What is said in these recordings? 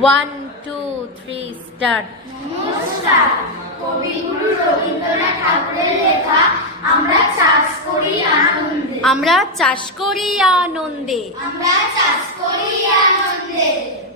1, 2, 3, start. নমস্কার, কবিগুরু রবীন্দ্রনাথ ঠাকুরের লেখা আমরা চাষ করি আনন্দে। আমরা চাষ করি আনন্দে। আমরা চাষ করি আনন্দে।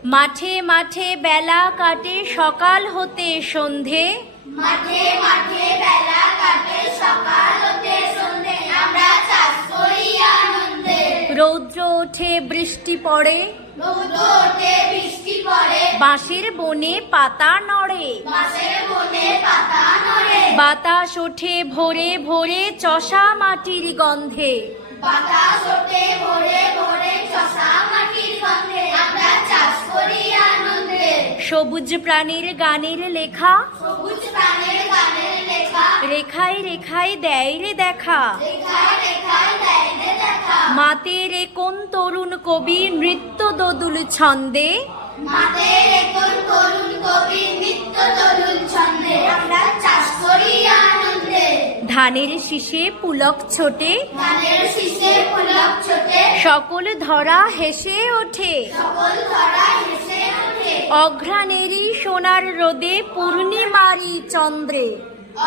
মাঠে মাঠে বেলা কাটে সকাল হতে সন্ধে। মাঠে মাঠে বেলা কাটে সকাল হতে সন্ধে। আমরা চাষ করি আনন্দে। রৌদ্র ওঠে বৃষ্টি পড়ে, রৌদ্র ওঠে বৃষ্টি পড়ে। বাঁশের বনে পাতা নড়ে, বাঁশের বনে পাতা নড়ে। বাতাস ওঠে ভোরে ভোরে চষা মাটির গন্ধে। বাতাস ওঠে ভোরে ভোরে চষা মাটির গন্ধে। আমরা চাষ করি আনন্দে। সবুজ প্রাণীর গানের লেখা, সবুজ প্রাণের গানের লেখা। রেখায় রেখায় দেয় রে দেখা। রেখায় রেখায় দেয় রে দেখা। মাতে রে কোন তরুণ কবি নৃত্য দোদুল ছন্দে। মাদের একজন তরুণ কবি নিত্য তরুণ ছন্দে। আমরা চাষ করি আনন্দে। ধানের শীষে পুলক ছোটে, ধানের শীষে পুলক ছোটে। সকল ধরা হেসে ওঠে। সকল ধরা হেসে ওঠে। অঘ্রাণেরই সোনার রোদে পূর্ণিমারি চন্দ্রে।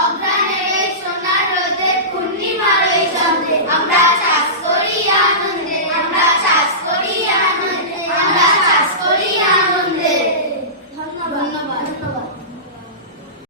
অঘ্রাণের সোনার রোদে পূর্ণিমার ওই চন্দ্রে। আমরা